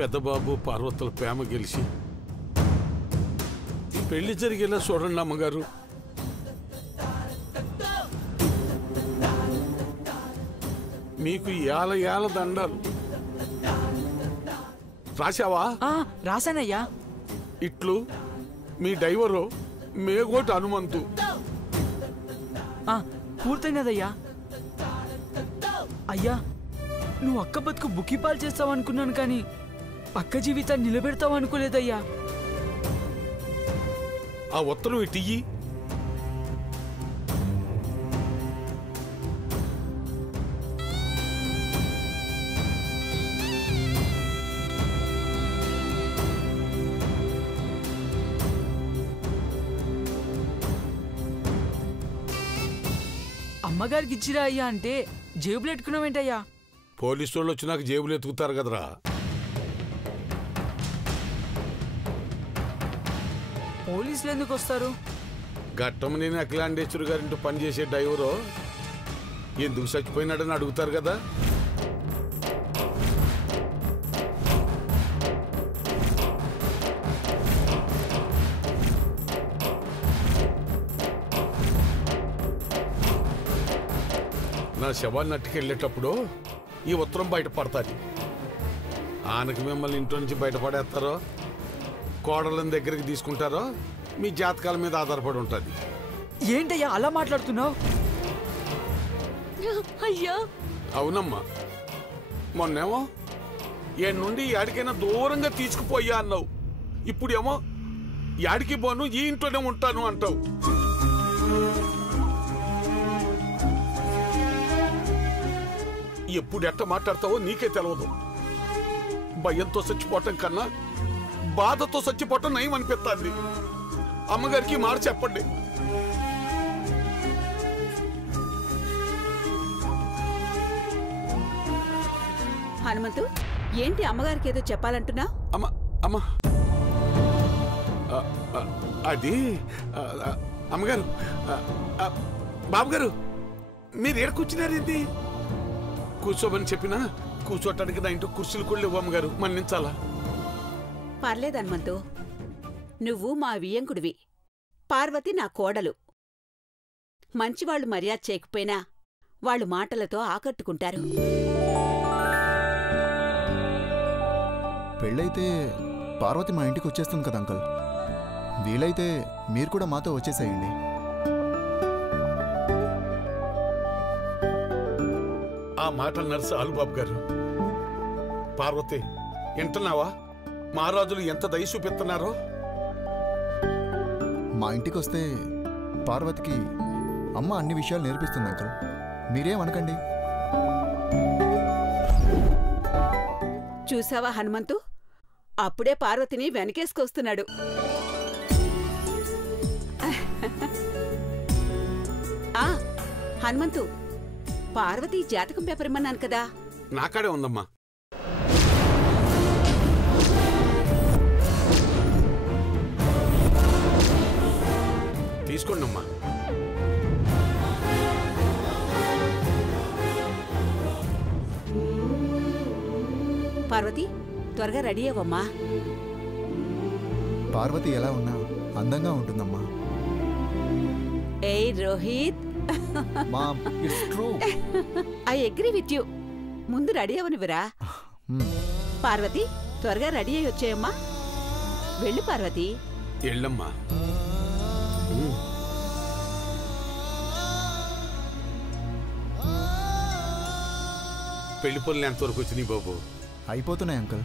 పెద్దబాబు పార్వతుల ప్రేమ గెలిచి పెళ్లి జరిగేలా చూడండి అమ్మగారు. మీకు ఏల దండాలు. రాశావా? రాశానయ్యా. ఇట్లు మీ డ్రైవరు మేగోటి హనుమంతు. పూర్తయినదయ్యా. అయ్యా, నువ్వు అక్క బతుకు బుక్కిపాలు చేస్తావు అనుకున్నాను, కానీ అక్క జీవితాన్ని నిలబెడతావు అనుకోలేదయ్యా. ఆ ఉత్తరం ఇటియ్యి. అమ్మగారికి ఇచ్చిరా అయ్యా అంటే జేబులు ఎట్టుకున్నావేంటయ్యా? పోలీసు వాళ్ళు వచ్చి నాకు జేబులు ఎత్తుకుతారు కదరా. పోలీసులు ఎందుకు వస్తారు? గట్టమని అఖిలాండేశ్వరి గారింటూ పనిచేసే డ్రైవరు ఎందుకు చచ్చిపోయినాడని అడుగుతారు కదా. నా శవాన్ని అట్టుకెళ్ళేటప్పుడు ఈ ఉత్తరం బయటపడతాది. ఆనకి మిమ్మల్ని ఇంట్లో నుంచి బయటపడేస్తారో, కోడలని దగ్గరికి తీసుకుంటారో మీ జాతకాల మీద ఆధారపడి ఉంటుంది. ఏంటయ్యా అలా మాట్లాడుతున్నావు? అయ్యా, అవునమ్మా, మొన్నేమో ఏ నుండి యాడికైనా దూరంగా తీసుకుపోయా అన్నావు. ఇప్పుడేమో యాడికి పోను, ఈ ఇంట్లోనే ఉంటాను అంటావు. ఎప్పుడు ఎట్ట మాట్లాడతావో నీకే తెలియదు. భయంతో చచ్చిపోవటం కన్నా బాధతో చచ్చిపోవటం నయం అనిపిస్తుంది. అమ్మగారికి మాట చెప్పండి. హనుమంతు, ఏంటి అమ్మగారికి ఏదో చెప్పాలంటున్నా? అమ్మా అది అమ్మగారు, బాబుగారు మీరు ఏడ కూర్చున్నారేంటి? కూర్చోమని చెప్పినా కూర్చోటానికి నా ఇంట్లో కుర్చీలు కూడా లేవు అమ్మగారు, మన్నించాలా? పర్లేదు హనుమంతు, నువ్వు మా వియ్యంకుడివి, పార్వతి నా కోడలు. మంచివాళ్లు మర్యాద చేయకపోయినా వాళ్ళు మాటలతో ఆకట్టుకుంటారు. పెళ్ళైతే పార్వతి మా ఇంటికి వచ్చేస్తుంది కదా అంకుల్. వీలైతే మీరు కూడా మాతో వచ్చేసేయండి. ఆ మాటలు నర్సు ఆలుబాబు గారు. పార్వతి వింటున్నావా? మహారాజులు ఎంత దయ చూపిస్తున్నారో. మా ఇంటికి వస్తే పార్వతికి అమ్మ అన్ని విషయాలు నేర్పిస్తుంది అంకుల్, మీరేమనకండి. చూసావా హనుమంతు, అప్పుడే పార్వతిని వెనకేసుకొస్తున్నాడు. హనుమంతు, పార్వతి జాతకం పేపర్ ఇమ్మన్నాను కదా. నాకాడే ఉందమ్మా. తీసుకోండి అమ్మా. పార్వతి, త్వరగా రెడీ అవ్వమ్మా. పార్వతి ఎలా ఉన్నా అందంగా ఉంటుందమ్మా. ఏయ్ Rohit, I agree with you. ముందు రెడీ అవనివిరా. పార్వతి, త్వరగా రెడీ అయ్యి వచ్చేయమ్మా. వెళ్ళు పార్వతి. వెళ్ళమ్మా. పెళ్లి పనులు ఎంతవరకు వచ్చినాయి బాబు? అయిపోతున్నాయి అంకుల్.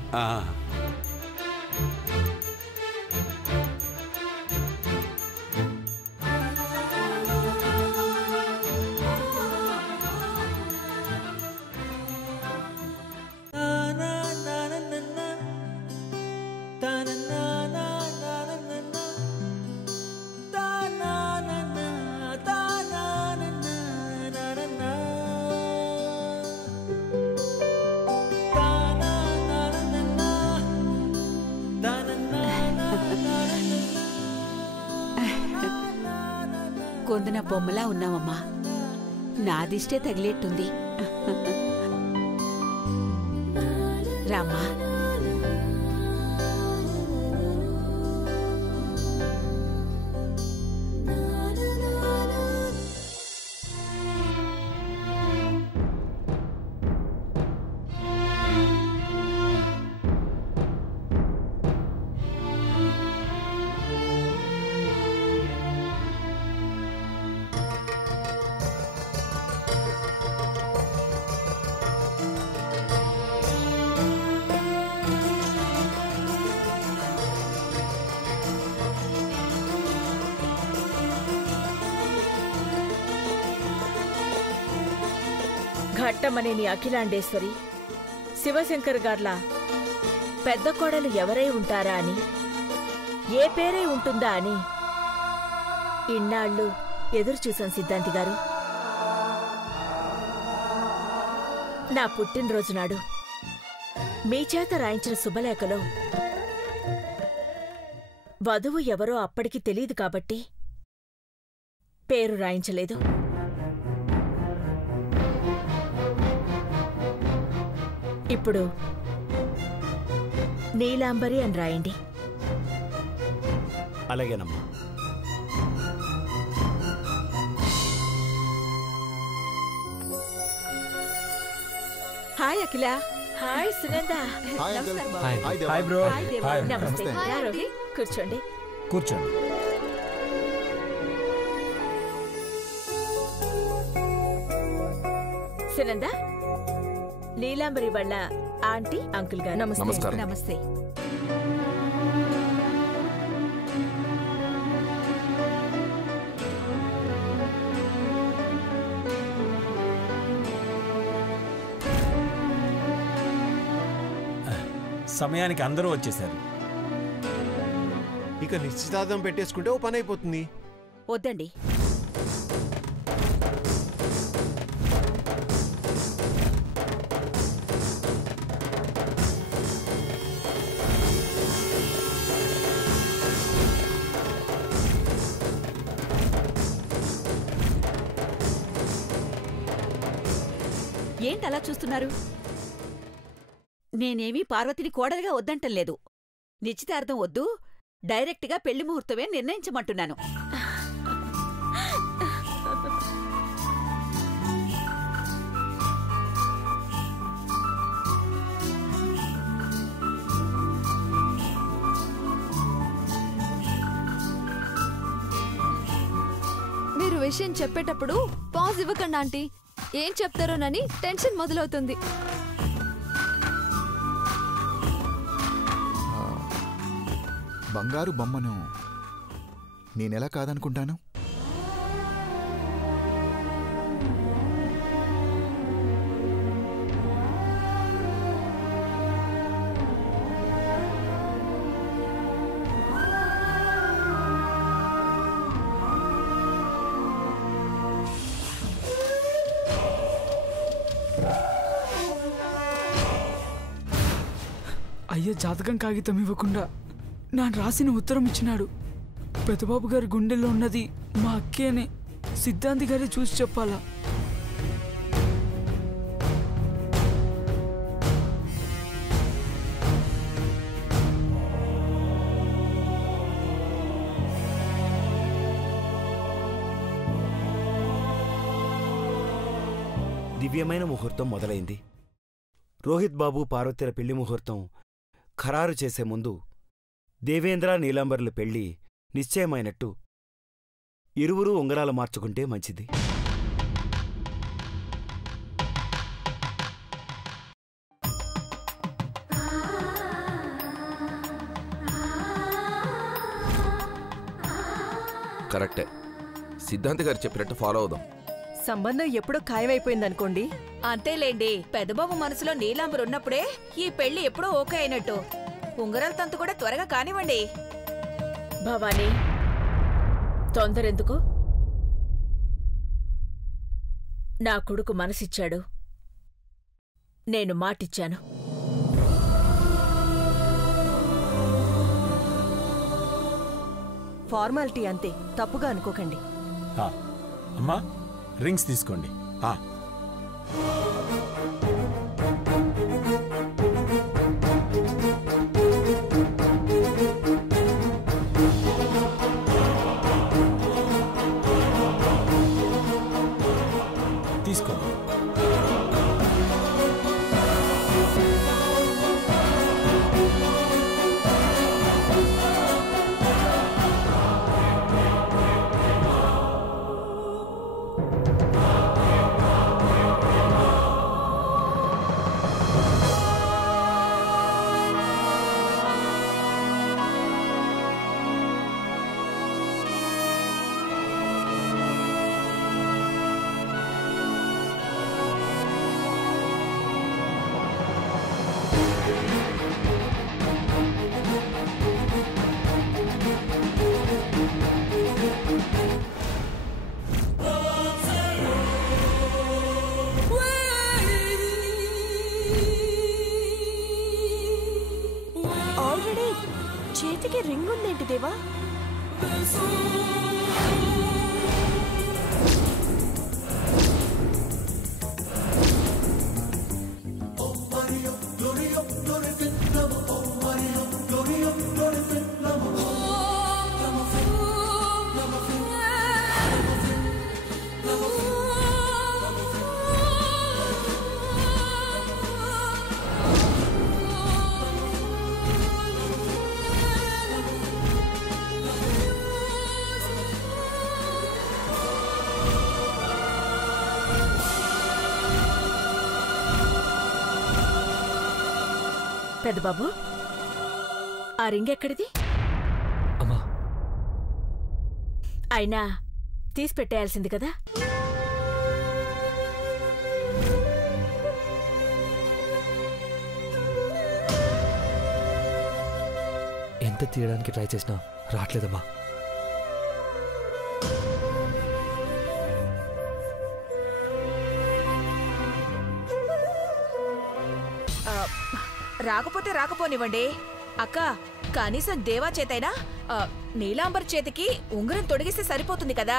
కొందన బొమ్మలా ఉన్నావమ్మా. నాదిష్టే తగిలేట్టుంది. రామ్మా. ఘట్టమనేని అఖిలాండేశ్వరి శివశంకర్ గార్ల పెద్ద కోడలు ఎవరై ఉంటారా అని, ఏ పేరై ఉంటుందా అని ఇన్నాళ్ళు ఎదురుచూశాం సిద్ధాంతి గారు. నా పుట్టినరోజు నాడు మీ చేత రాయించిన శుభలేఖలో వధువు ఎవరో అప్పటికి తెలీదు కాబట్టి పేరు రాయించలేదు. ఇప్పుడు నీలాంబరి అని రాయండి. అలాగేనమ్మా. Hi Akhila. Hi Sunanda. Hi uncle. నమస్కారం బాబు. Hi Deva. Hi bro. Hi Deva. Hi. నమస్తే. నమస్తే. రా రోహి, కూర్చోండి. కూర్చోండి. సునంద, నీలాంబరి వాళ్ళ ఆంటీ అంకుల్ గారు. నమస్కారం. నమస్తే. సమయానికి అందరూ వచ్చేసారు. ఇక నిశ్చితార్థం పెట్టేసుకుంటే ఓ పని అయిపోతుంది. వద్దండి. ఏంటలా చూస్తున్నారు? నేనేమీ పార్వతిని కోడలిగా వద్దంటం లేదు. నిశ్చితార్థం వద్దు, డైరెక్ట్గా పెళ్లి ముహూర్తమే నిర్ణయించమంటున్నాను. మీరు విషయం చెప్పేటప్పుడు పాజ్ ఇవ్వకండి ఆంటీ. ఏం చెప్తారోనని టెన్షన్ మొదలవుతుంది. బంగారు బొమ్మను నేనెలా కాదనుకుంటాను? అయ్య జాతకం కాగితం ఇవ్వకుండా నా రాసిన ఉత్తరం ఇచ్చినాడు. పెద్దబాబు గారి గుండెల్లో ఉన్నది మా అక్కేనే సిద్ధాంతి గారే చూసి చెప్పాలా? దివ్యమైన ముహూర్తం మొదలైంది. రోహిత్ బాబు పార్వతీల పెళ్లి ముహూర్తం ఖరారు చేసే ముందు దేవేంద్ర నీలాంబర్ల పెళ్లి నిశ్చయమైనట్టు ఇరువురూ ఉంగరాలు మార్చుకుంటే మంచిది. కరెక్టే. సిద్ధాంతి గారు చెప్పినట్టు ఫాలో అవుదాం. సంబంధం ఎప్పుడో ఖాయమైపోయిందనుకోండి. అంతేలేండి, పెద్దబాబు మనసులో నీలాంబరు ఉన్నప్పుడే ఈ పెళ్లి ఎప్పుడో ఓకే అయినట్టు. ఉంగరాల తంతు కూడా త్వరగా కానివ్వండి. భవానీ, తొందరెందుకు? నా కొడుకు మనసిచ్చాడు, నేను మాటిచ్చాను. ఫార్మాలిటీ అంతే, తప్పుగా అనుకోకండి. అమ్మా, రింగ్స్ తీసుకోండి. తీసుకోండి. రింగ్ ఉందేంటి దేవా? పెద్దబాబు, ఆ రింగ్ ఎక్కడిది? అమ్మా, అయినా తీసి పెట్టేయాల్సింది కదా. ఎంత తీయడానికి ట్రై చేసినా రావట్లేదమ్మా. రాకపోతే రాకపోనివ్వండి అక్క. కనీసం దేవా చేతైనా నీలాంబర్ చేతికి ఉంగరం తొడిగిస్తే సరిపోతుంది కదా.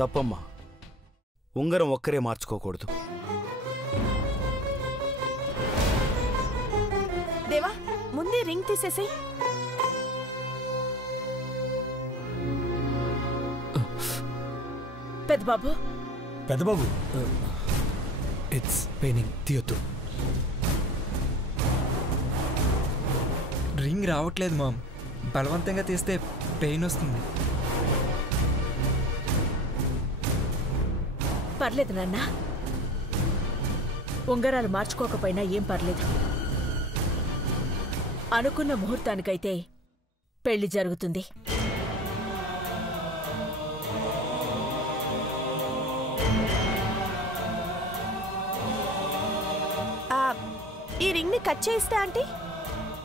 తప్పమ్మా, ఉంగరం ఒక్కరే మార్చుకోకూడదు. దేవా, ముందే రింగ్ తీసేసేయ్. పెద్దబాబు, పెద్దబాబు, ఇట్స్ పెయినింగ్, తీయొద్దు. రింగ్ రావట్లేదు మామ్. బలవంతంగా తీస్తే పెయిన్ వస్తుంది. పర్లేదు నాన్న, ఉంగరాలు మార్చుకోకపోయినా ఏం పర్లేదు. అనుకున్న ముహూర్తానికైతే పెళ్లి జరుగుతుంది. ఈ రింగ్ ని కట్ చేయిస్తా ఆంటీ?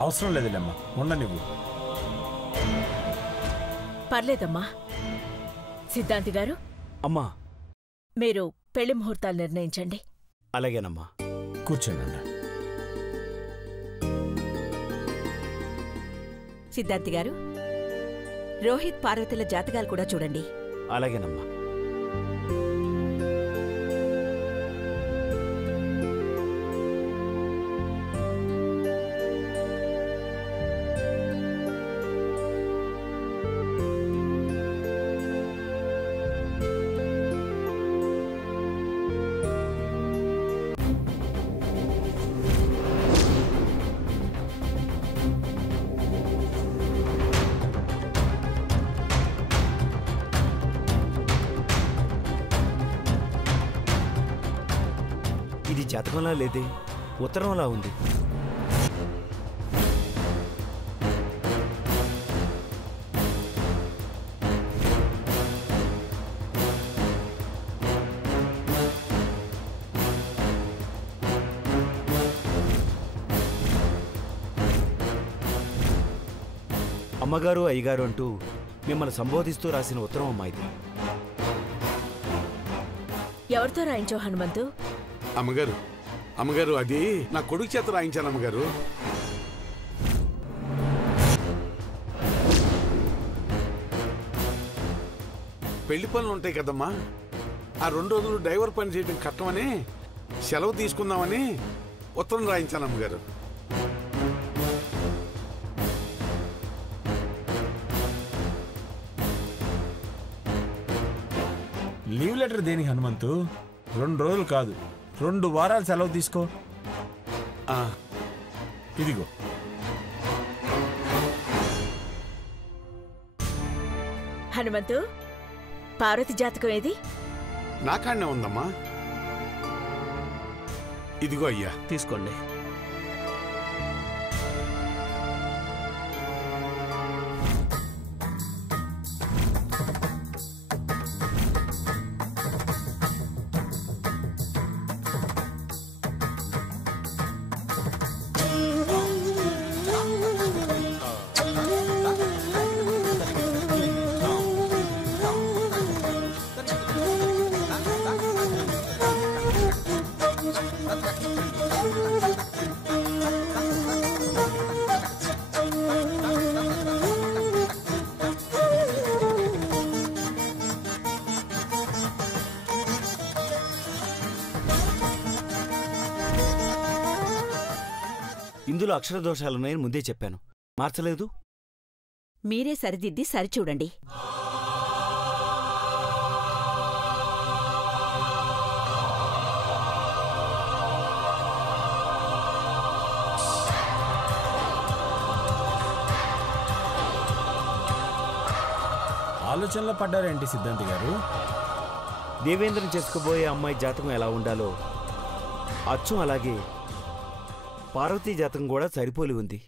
అవసరం లేదులేమ్మా, ఉండనివ్వు. పర్లేదమ్మా. సిద్ధాంతి గారు, అమ్మా, మీరు పెళ్లి ముహూర్తాలు నిర్ణయించండి. అలాగేనమ్మా. కూర్చోండి. సిద్ధాంతి గారు, రోహిత్ పార్వతుల జాతకాలు కూడా చూడండి. అలాగేనమ్మా. ఇది జాతకంలా లేదే, ఉత్తరంలా ఉంది. అమ్మగారు, అయ్యగారు అంటూ మిమ్మల్ని సంబోధిస్తూ రాసిన ఉత్తరం అమ్మా ఇది. ఎవరితో రాయించో హనుమంతు? అమ్మగారు, అమ్మగారు, అది నా కొడుకు చేత రాయించాను అమ్మగారు. పెళ్లి పనులు ఉంటాయి కదమ్మా, ఆ 2 రోజులు డ్రైవర్ పని చేయడం కట్టమని సెలవు తీసుకుందామని ఉత్తరం రాయించాను అమ్మగారు. లీవ్ లెటర్ దేని హనుమంతు? 2 రోజులు కాదు, 2 వారాలు సెలవు తీసుకో. ఇదిగో. హనుమంతు, పార్వతి జాతకం ఏది? నా కాడనే ఉందమ్మా. ఇదిగో అయ్యా, తీసుకోండి. ఇందులో అక్షర దోషాలున్నాయని ముందే చెప్పాను, మార్చలేదు. మీరే సరిదిద్ది సరిచూడండి. ఆలోచనలో పడ్డారేంటి సిద్ధాంతి గారు? దేవేంద్రం చేసుకోబోయే అమ్మాయి జాతకం ఎలా ఉండాలో అచ్చం అలాగే పార్వతీ జాతకం కూడా సరిపోలి ఉంది.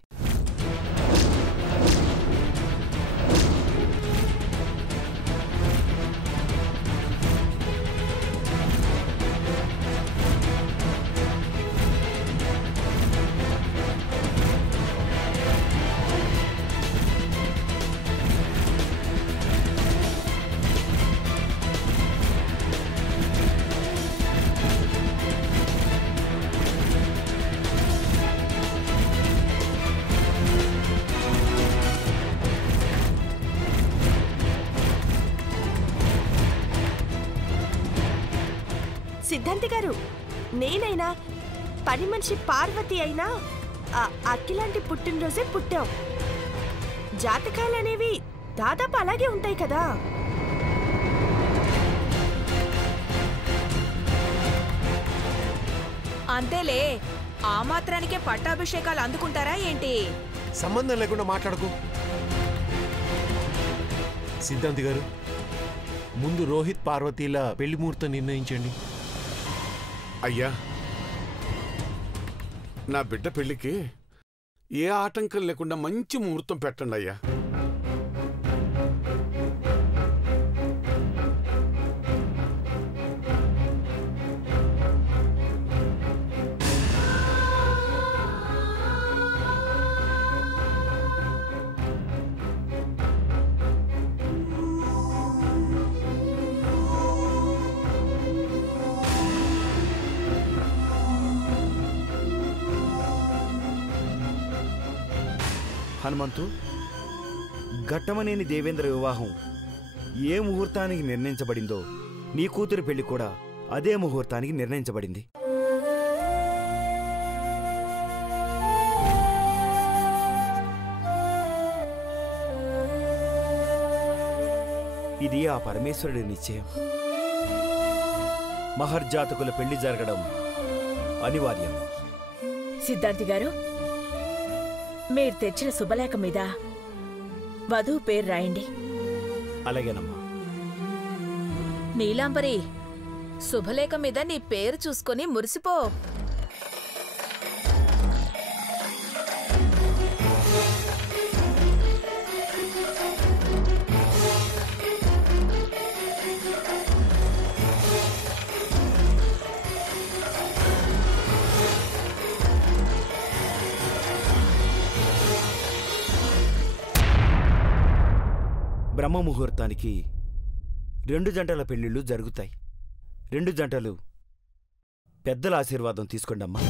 సిద్ధాంతి గారు, నేనైనా పని మనిషి పార్వతి అయినా అఖిలాంటి పుట్టినరోజే పుట్టాం. జాతకాలనేవి దాదాపు అలాగే ఉంటాయి కదా. అంతేలే, ఆ మాత్రానికే పట్టాభిషేకాలు అందుకుంటారా ఏంటి? సంబంధం లేకుండా మాట్లాడకు సిద్ధాంతి గారు. ముందు రోహిత్ పార్వతీల పెళ్లి ముహూర్తం నిర్ణయించండి. అయ్యా, నా బిడ్డ పెళ్లికి ఏ ఆటంకం లేకుండా మంచి ముహూర్తం పెట్టండి అయ్యా. హనుమంతు, ఘట్టమనేని దేవేంద్ర వివాహం ఏ ముహూర్తానికి నిర్ణయించబడిందో నీ కూతురి పెళ్లి కూడా అదే ముహూర్తానికి నిర్ణయించబడింది. ఇది ఆ పరమేశ్వరుడి నిశ్చయం. మహర్జాతకుల పెళ్లి జరగడం అనివార్యం. సిద్ధాంతి గారు, మీరు తెచ్చిన శుభలేఖ మీద వధువు పేరు రాయండి. అలాగేనమ్మా. నీలాంబరి, శుభలేఖ మీద నీ పేరు చూసుకొని మురిసిపో. బ్రహ్మ ముహూర్తానికి 2 జంటల పెళ్లిళ్ళు జరుగుతాయి. 2 జంటలు పెద్దల ఆశీర్వాదం తీసుకోండమ్మా.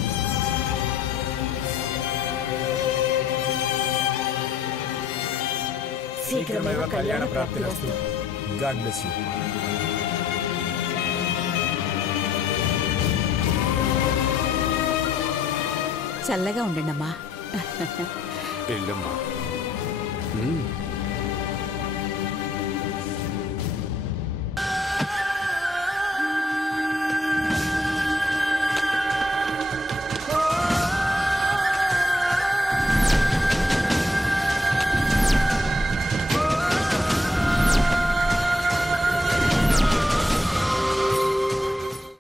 శీఘ్రమేవ కళ్యాణ ప్రాప్తిరస్తు. God bless you. చల్లగా ఉండండమ్మా. వెళ్ళమ్మా.